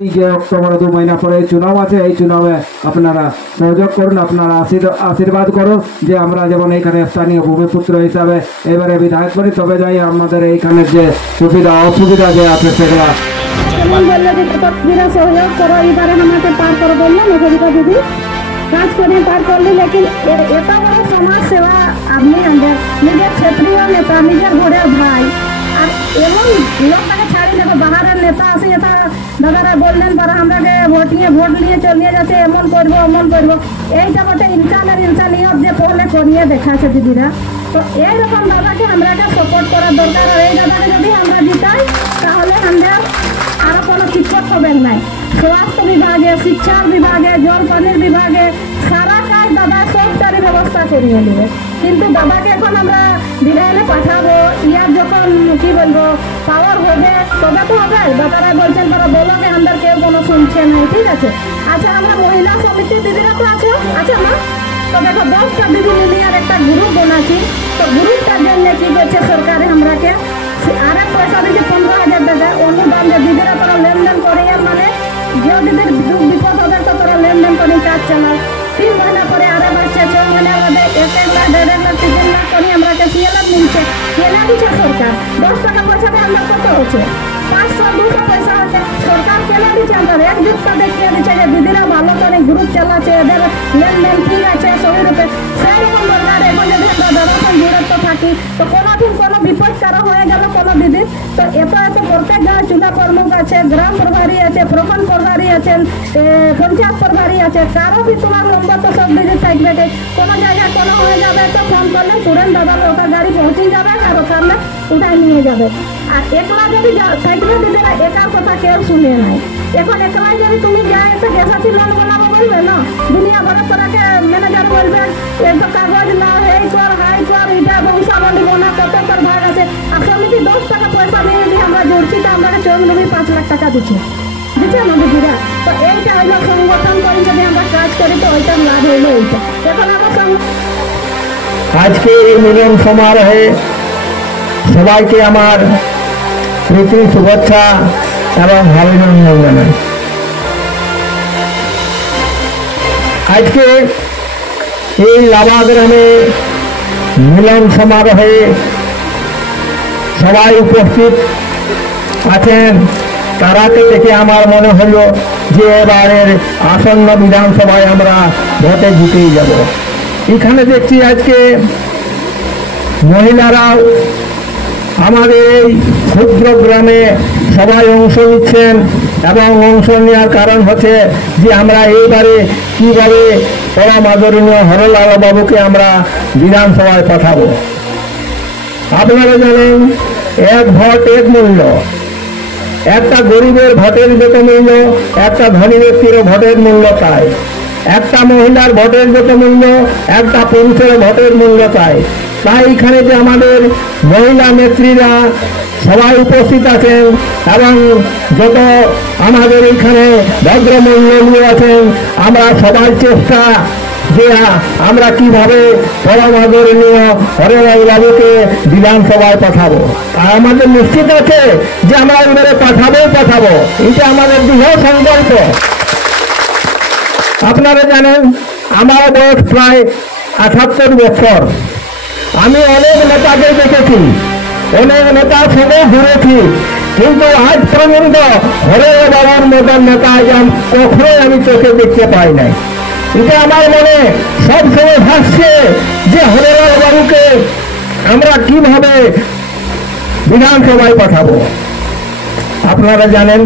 যে অক্টোবর 2 মহিনা পরে চুনাव আছে, এই চুনাवे আপনারা সহযোগ করুন, আপনারা আশীর্বাদ করুন যে আমরা যেমন এইখানে স্থানীয় ভূমিপুত্র হিসাবে এবারে বিধায়ক করি, তবে যাই আমাদের এইখানে যে সুবিধা অসুবিধা যে আছে সেগুলা सहयोग करो। এবারে আমাকে পার করে বললাম এখানকার দিদি কাজ করে পার করলে, লেকিন এত বড় সমাজ সেবা আপনি নিজের ক্ষেত্রীয় নেতা, নিজের ঘরের ভাই, আর এমন লোকটাকে ছাড়ি দেখো বাহারের নেতা আছে, এটা দাদারা বললেন তারা আমাকে ভোট নিয়ে চলিয়ে যাচ্ছে, এমন করবো অমন করবো। এইটা বটে ইনসানিয়ত যে পড়লে করিয়ে দেখাচ্ছে দিদিরা। তো এইরকম দাদাকে আমরাকে সাপোর্ট করার দরকার। আর এই দাদাকে যদি আমরা জিতাই তাহলে আমরা আরো কোনো বিপদ হবে নাই। স্বাস্থ্য বিভাগে, শিক্ষার বিভাগে, জল পানির বিভাগে সারা কাজ দাদা সবটারই ব্যবস্থা করিয়ে নেবে। কিন্তু দাদাকে এখন আমরা বিধায়নে পাঠাবো, ইয়ার যখন কি বলবো পাওয়ার হবে তবে তো হবে। দাদারা বলছেন তারা বলো যে আমাদের কেউ কোনো শুনছে নাই, ঠিক আছে। আচ্ছা, আমরা মহিলা সমিতির দিদিরা তো আছে, আচ্ছা মা, তো দেখো 10টা দিদি মিলিয়ে আর একটা গ্রুপ বানাচ্ছি। তো গ্রুপটার জন্য কি করছে সরকারে আমরাকে আরেক পয়সা দিচ্ছে 15,000 টাকা অনুদান, যে দিদিরা তারা লেনদেন করে, মানে যে দিদির দুঃখ বিপদ হবে তো তারা লেনদেন করে কাজ চালায়। 3 মহিনা পরে আরে বাচ্চা 6 মহিনার মধ্যে 1 লাখ 1.5 লাখ 3 লাখ করে আমরাকে সিএলএফ মিলছে। কেনা দিচ্ছে সরকার 10 টাকা পয়সাতে আমরা কত হচ্ছে 500-200 পয়সা হচ্ছে। সরকার কেনা দিচ্ছে আমরা এক যুগটা দেখিয়ে দিচ্ছে যে দিদিরা ভালো করে গ্রুপ চালাচ্ছে, এদের লেনদেন ঠিক আছে সবই রূপে। সেরকম দরকার এখন যদি আমরা ব্যবস্থা দূরত্ব থাকি তো কোনোদিন কোনো বিপদ কারো হয়ে গেল কোনো দিদির, তো এত প্রত্যেক গাঁ চুলা প্রমুখ আছে, গ্রাম প্রভারী আছে, প্রখণ্ড প্রভারী আছেন, পঞ্চায়েত প্রভারী আছে, কারো भी তোমার নম্বর তো সব দিদি থাকবে। কোনো জায়গায় কোনো হয়ে যাবে তো ফোন করলে তুরন্ত দাদা ওটা গাড়ি পৌঁছে যাবে আর ওখানে উঠায় নিয়ে যাবে। আর একলা যদি থাকবে দিদিরা একার কথা কেউ শুনে নাই। এখন একলাই যদি তুমি যাই একটা গ্যাসাসি লোন বানাবো বলবে না, দুনিয়া ভরে তোরাকে ম্যানেজার বলবে এত কাগজ না, এই কর হাই কর, এটা বংশাবলী বোনা কত তোর ভাগ আছে। আর সমিতি 10 টাকা পয়সা নিয়ে দিয়ে আমরা জুড়ছি তো আমরা 5 লাখ টাকা দিচ্ছি না দিদিরা। তো এইটা হলো সংগঠন করি, যদি আমরা কাজ করি তো ওইটার লাভ হইলো এইটা। এখন আমরা আজকে এই মিলন সমারোহে সবাইকে আমার প্রীতি শুভেচ্ছা এবং অভিনন্দন জানাই। আজকে এই লাভা গ্রামে মিলন সমারোহে সবাই উপস্থিত আছেন, তারাকে দেখে আমার মনে হলো যে এবারের আসন্ন বিধানসভায় আমরা ভোটে জিতেই যাব। এখানে দেখছি আজকে মহিলারাও আমাদের এই ক্ষুদ্র গ্রামে সবাই অংশ নিচ্ছেন, এবং অংশ নেওয়ার কারণ হচ্ছে যে আমরা এইবারে কীভাবে পরম আদরণীয় হরলাল বাবুকে আমরা বিধানসভায় পাঠাবো। আপনারা জানেন 1 ভোট 1 মূল্য, একটা গরিবের ভোটের যত মূল্য একটা ধনী ব্যক্তির ভোটের মূল্য তাই, একটা মহিলার ভোটের যত মূল্য একটা পুরুষের ভোটের মূল্য তাই। তাই এখানে যে আমাদের মহিলা নেত্রীরা সবাই উপস্থিত আছেন এবং যত আমাদের এইখানে ভদ্রমহিলা আছেন, আমরা সবার চেষ্টা যে আমরা কিভাবে পরম আদরণীয় হরলাল বাবুকে বিধানসভায় পাঠাবো। আর আমাদের নিশ্চিত আছে যে আমরা এবারে পাঠাবো, এটা আমাদের দৃঢ় সংকল্প। আপনারা জানেন আমার বয়স প্রায় 78 বছর। আমি অনেক নেতাকে দেখেছি, অনেক নেতার সঙ্গে ঘুরেছি, কিন্তু আজ পর্যন্ত হরলাল বাবুর মতন নেতা কখনোই আমি চোখে দেখতে পাই নাই। এটা আমার মনে সবসময় ভাসছে যে হরলাল বাবুকে আমরা কিভাবে বিধানসভায় পাঠাবো। আপনারা জানেন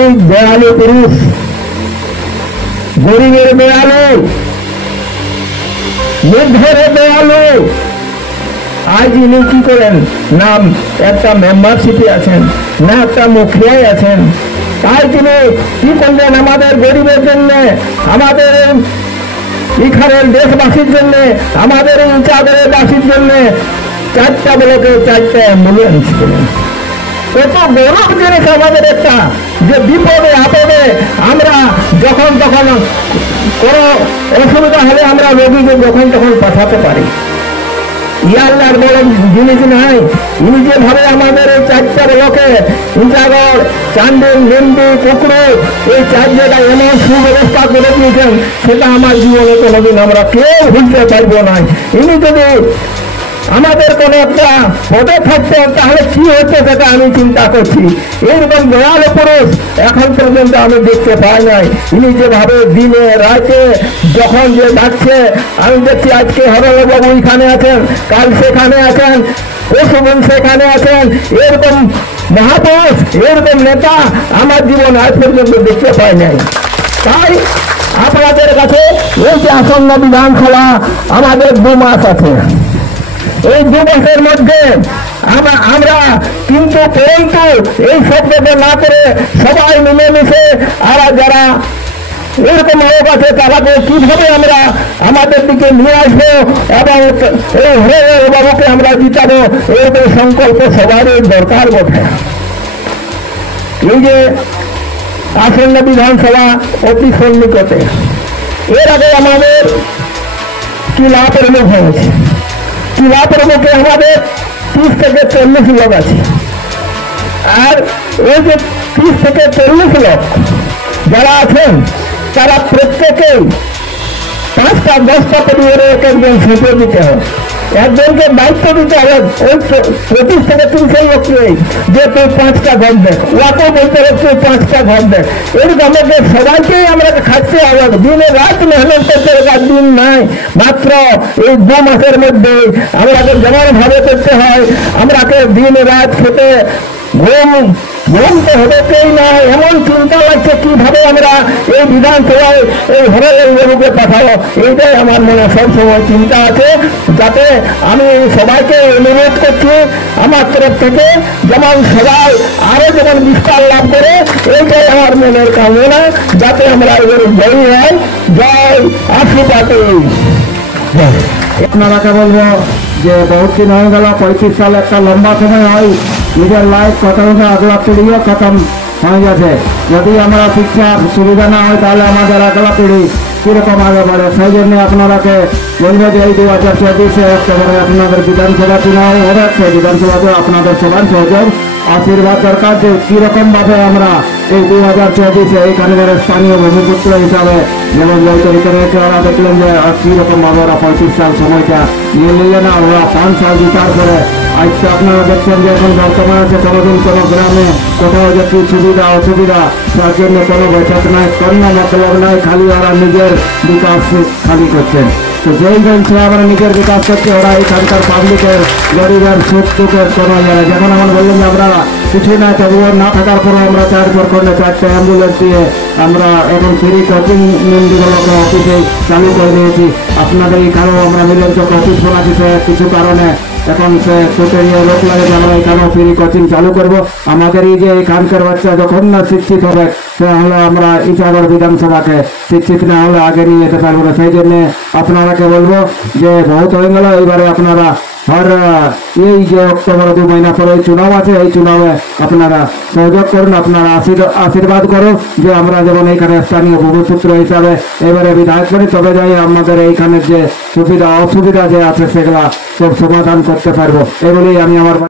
এই দয়ালু পুরুষ, গরিবের দয়ালু, নির্ভরের দয়ালু, আজ ইনি কি করেন না একটা মেম্বারশিপে আছেন, না একটা মুখিয়ায় আছেন। তাই তিনি কি করলেন আমাদের গরিবের জন্য, আমাদের এখানের দেশবাসীর জন্য, আমাদের এই চাঁদের বাসীর জন্য 4টা ব্লকে 4টা অ্যাম্বুলেন্স দিলেন। কত গৌরব জিনিস আমাদের একটা, যে বিপদে আপদে আমরা যখন তখন কোনো অসুবিধা হলে আমরা রোগীকে যখন তখন পাঠাতে পারি। ইয়াল্লার বড় জিনিস নাই। ইনি যেভাবে আমাদের এই 4টা ব্লকে ইটাগড়, চান্দিল, লিম্বি, কুকড়ে এই 4 জায়গায় এমন সুব্যবস্থা করে দিয়েছেন, সেটা আমার জীবনে কোনোদিন আমরা কেউ ভুলতে পারবো না। ইনি যদি আমাদের কোনো একটা পদে থাকতে তাহলে কি হতো সেটা আমি চিন্তা করছি। এইরকম দয়ালু পুরুষ এখন পর্যন্ত আমি দেখতে পাই নাই। ইনি যেভাবে দিনে রাতে যখন যে যাচ্ছে, আমি দেখছি আজকে হরবাবু এখানে আছেন, কাল সেখানে আছেন, পরশুদিন সেখানে আছেন। এরকম মহাপুরুষ, এরকম নেতা আমার জীবন আজ পর্যন্ত দেখতে পাই নাই। তাই আপনাদের কাছে এই যে আসন্ন বিধানসভা আমাদের 2 মাস আছে, এই 2 মাসের মধ্যে আমরা কিন্তু এই শব্দটা না করে সবাই মিলেমিশে আর যারা এরকম লোক আছে তারাকে কিভাবে আমরা আমাদের দিকে নিয়ে আসবো এবং এই বাবুকে আমরা জিতাবো, এরকম সংকল্প সবারই দরকার বটে। এই যে আসন্ন বিধানসভা অতি সন্নিকটে, এর আগে আমাদের কিলা প্রমুখ হয়েছে। কিলা প্রমুখে আমাদের 30 থেকে 40 লোক আছে। আর এই যে 30 থেকে 40 লোক যারা আছেন তারা প্রত্যেকেই 5টা 10টা পরিবারে একজন সেপে দিতে হবে, একজনকে দায়িত্ব দিতে হবে ওই 25 থেকে 30 লোককে, যে তুই 5টা ঘর দেখ, ওকেও বলতে হবে তুই 5টা ঘর দেখ। এরকম সবাইকেই আমরা খাটতে হবে, দিনে রাত মেহনত করতে হবে, দিন নাই। মাত্র এই 2 মাসের মধ্যে আমাকে যেমন ভাবে করতে হয়, আমরাকে দিন রাত খেতে ঘুম তো হবেই না, এমন চিন্তা লাগছে কিভাবে আমরা এই বিধানসভায় এই হরবাবুকে পাঠাবো। এইটাই আমার মনে সবসময় চিন্তা আছে। যাতে আমি সবাইকে অনুরোধ করছি আমার তরফ থেকে, যেমন সবাই আরো যেমন বিস্তার লাভ করে, এইটাই আমার মনের কামনা, যাতে আমরা এবার জয়ী হয়। জয় আশুপাতি। আপনারাকে বলবো যে বহুত দিন হয়ে গেল, 35 সাল একটা লম্বা সময় হয়। নিজের লাইফ খতম হয়ে আগলা পিঢ়িও খতম হয়ে গেছে। যদি আমরা শিক্ষার সুবিধা না হয় তাহলে আমাদের আগলা পিঢ়ি কিরকম আগে বাড়ে। সেই জন্য আপনারাকে বলবো যে এই 2024 অক্টোবরে আপনাদের বিধানসভা চুনাव হবে। সেই বিধানসভাতে আপনাদের সবার সহযোগ আশীর্বাদ দরকার, যে কিরকম ভাবে আমরা এই 2024 এইখানকার স্থানীয় ভূমিপুত্র হিসাবে যেমন ওরা দেখলেন যে কিরকম ভাবে ওরা 35 সাল সময়টা নিয়ে নিলেন, আর ওরা 5 সাল বিচার করে আজকে আপনারা দেখছেন যে এখন বর্তমান আছে। কোনোদিন কোনো গ্রামে কোথাও যে কি সুবিধা অসুবিধা, তার জন্য কোনো বৈঠক নাই, কোনো মতলব নাই, খালি ওরা নিজের বিকাশ খালি করছেন। তো যেই বলছে আমরা নিজের বিকাশ করছে, ওরা এখানকার পাবলিকের গরিবের সুখ দুঃখের কোনো ইয়ে। যেমন আমার বললেন যে আমরা কিছু না তবুও না থাকার পরে আমরা 4 প্রখণ্ডে 4টা অ্যাম্বুলেন্স দিয়ে আমরা এখন ফ্রি কোচিং নিমডিগুলোকে অফিসে চালু করে দিয়েছি। আপনাদের এখানেও আমরা মিলন চক্র অফিস বানাচ্ছি, কিছু কারণে এখন সে কোচেরিয়া লোক লাগে যে আমরা এখানেও ফ্রি কোচিং চালু করব। আমাদের এই যে এখানকার বাচ্চা যখন না শিক্ষিত হবে, সে হলে আমরা ইটাগড় বিধানসভাকে শিক্ষিত না হলে আগে নিয়ে যেতে পারবো না। সেই জন্যে আপনারাকে বলবো যে বহুত হয়ে গেল, এইবারে আপনারা এই যে অক্টোবর 2 মাস পরে চুনাव আছে, এই চুনাवे আপনারা সহযোগ করুন, আপনারা আশীর্বাদ করুন যে আমরা যেমন এইখানে স্থানীয় ভূমিপুত্র হিসাবে এবারে বিধায়ক করি, তবে যাই আমাদের এইখানে যে সুবিধা অসুবিধা যে আছে সেগুলা সব সমাধান করতে পারবো। এগুলি আমি আমার